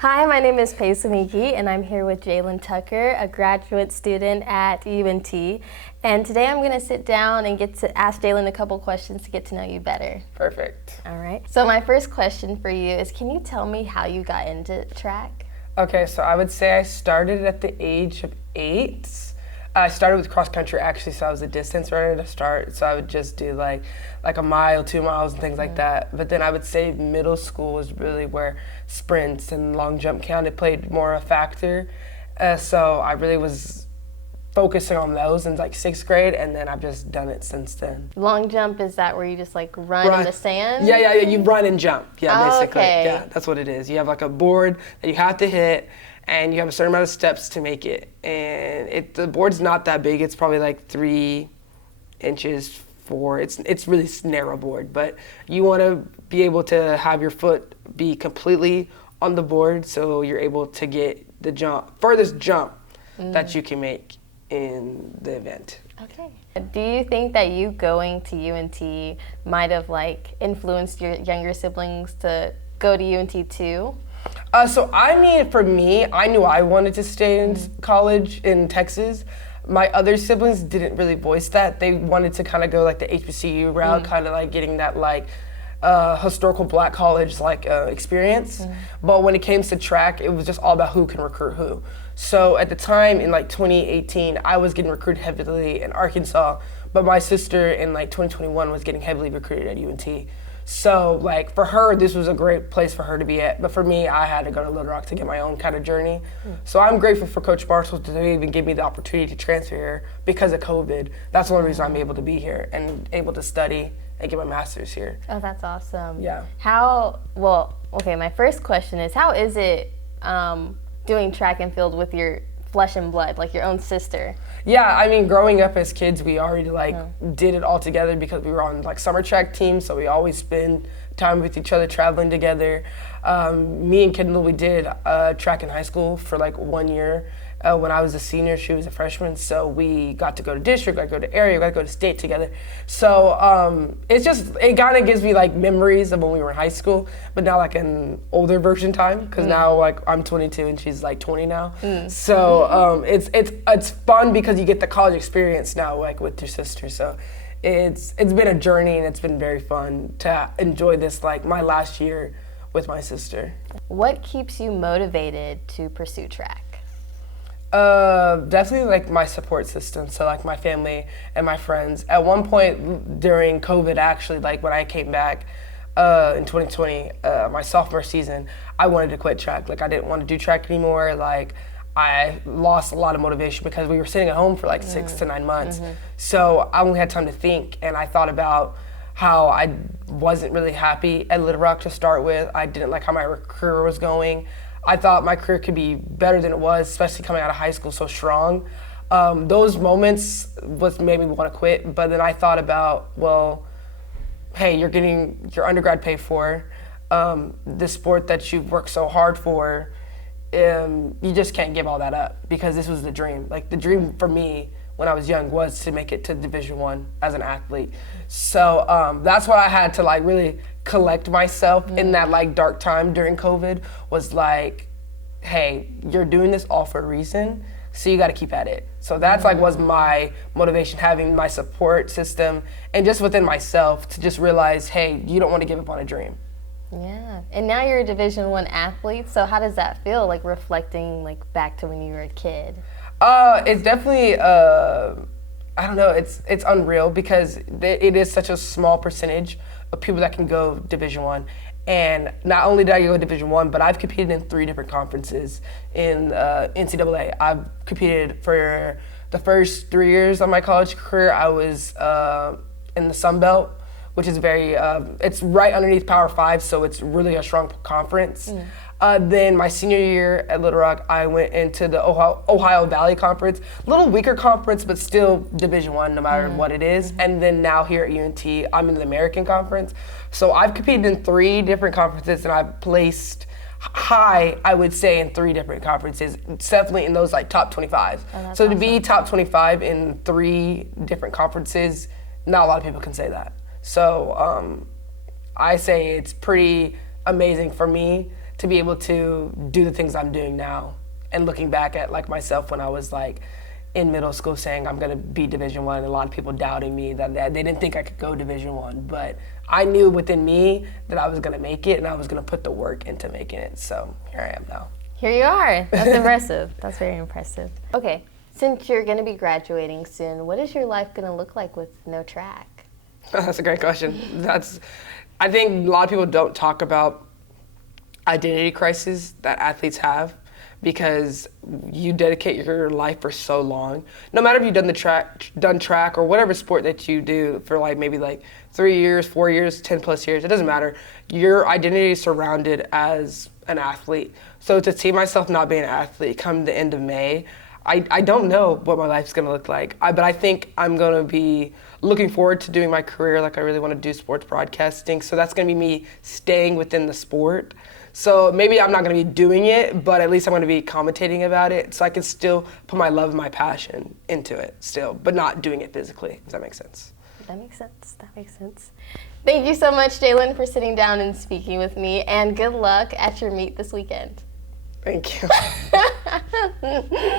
Hi, my name is Paisamiki, and I'm here with Jaelyn Tucker, a graduate student at UNT. And today I'm going to sit down and get to ask Jaelyn a couple questions to get to know you better. Perfect. All right. So my first question for you is, can you tell me how you got into track? Okay, so I would say I started at the age of 8. I started with cross country actually, so I was a distance runner to start. So I would just do like a mile, 2 miles, and things like that. But then I would say middle school was really where sprints and long jump played more a factor. So I really was focusing on those in like 6th grade, and then I've just done it since then. Long jump, is that where you just like run in the sand? Yeah. You run and jump. Yeah, basically. Okay. Yeah, that's what it is. You have like a board that you have to hit, and you have a certain amount of steps to make it. And the board's not that big. It's probably like 3 inches, 4. It's really narrow board, but you want to be able to have your foot be completely on the board, so you're able to get the furthest jump that you can make in the event. Okay. Do you think that you going to UNT might have like influenced your younger siblings to go to UNT too? So I mean, for me, I knew I wanted to stay in college in Texas. My other siblings didn't really voice that. They wanted to kind of go like the HBCU route, kind of like getting that like historical black college like experience. But when it came to track, it was just all about who can recruit who. So at the time in like 2018, I was getting recruited heavily in Arkansas, but my sister in like 2021 was getting heavily recruited at UNT. So like for her, this was a great place for her to be at. But for me, I had to go to Little Rock to get my own kind of journey. So I'm grateful for Coach Marshall to even give me the opportunity to transfer here because of COVID. That's one reason I'm able to be here and able to study and get my master's here. Oh, that's awesome. Yeah. My first question is, how is it doing track and field with your flesh and blood, like your own sister? Yeah, I mean, growing up as kids, we already did it all together because we were on like summer track teams, so we always spend time with each other, traveling together. Me and Kendall, we did track in high school for like 1 year. When I was a senior, she was a freshman, so we got to go to district, got to go to area, got to go to state together. So it kind of gives me like memories of when we were in high school, but now like an older version time, because now like I'm 22 and she's like 20 now. So it's fun because you get the college experience now like with your sister. So it's been a journey, and it's been very fun to enjoy this like my last year with my sister. What keeps you motivated to pursue track? Definitely like my support system, so like my family and my friends. At one point during COVID, actually, like when I came back in 2020, my sophomore season, I wanted to quit track. Like I didn't want to do track anymore. Like I lost a lot of motivation because we were sitting at home for like 6 to 9 months. So I only had time to think, and I thought about how I wasn't really happy at Little Rock to start with. I didn't like how my career was going. I thought my career could be better than it was, especially coming out of high school so strong. Those moments made me want to quit, but then I thought about, well, hey, you're getting your undergrad paid for, the sport that you've worked so hard for, you just can't give all that up, because this was the dream. Like the dream for me when I was young was to make it to Division I as an athlete. So that's what I had to like really collect myself in that like dark time during COVID, was like, hey, you're doing this all for a reason, so you got to keep at it. So that's like was my motivation, having my support system and just within myself to just realize, hey, you don't want to give up on a dream. Yeah, and now you're a Division I athlete, so how does that feel, like reflecting like back to when you were a kid? It's definitely, I don't know, it's unreal, because it is such a small percentage of people that can go Division I. And not only did I go Division I, but I've competed in 3 different conferences in NCAA. I've competed for the first 3 years of my college career. I was in the Sun Belt, which is it's right underneath Power 5, so it's really a strong conference. Then my senior year at Little Rock, I went into the Ohio Valley Conference, a little weaker conference, but still Division I, no matter what it is. And then now here at UNT, I'm in the American Conference. So I've competed in 3 different conferences, and I've placed high, I would say, in 3 different conferences. It's definitely in those like top 25. So to be top 25 in 3 different conferences, not a lot of people can say that. So I say it's pretty amazing for me to be able to do the things I'm doing now. And looking back at like myself when I was like in middle school saying I'm gonna be Division I, and a lot of people doubting me that they didn't think I could go Division I, but I knew within me that I was gonna make it and I was gonna put the work into making it. So here I am now. Here you are. That's impressive. That's very impressive. Okay, since you're gonna be graduating soon, what is your life gonna look like with no track? That's a great question. I think a lot of people don't talk about identity crises that athletes have, because you dedicate your life for so long. No matter if you've done track or whatever sport that you do for like maybe like 3 years, 4 years, 10 plus years, it doesn't matter. Your identity is surrounded as an athlete. So to see myself not being an athlete come the end of May, I don't know what my life's gonna look like. But I think I'm gonna be looking forward to doing my career. Like I really wanna do sports broadcasting. So that's gonna be me staying within the sport. So maybe I'm not gonna be doing it, but at least I'm gonna be commentating about it, so I can still put my love and my passion into it still, but not doing it physically. Does that make sense? That makes sense. That makes sense. Thank you so much, Jaelyn, for sitting down and speaking with me, and good luck at your meet this weekend. Thank you.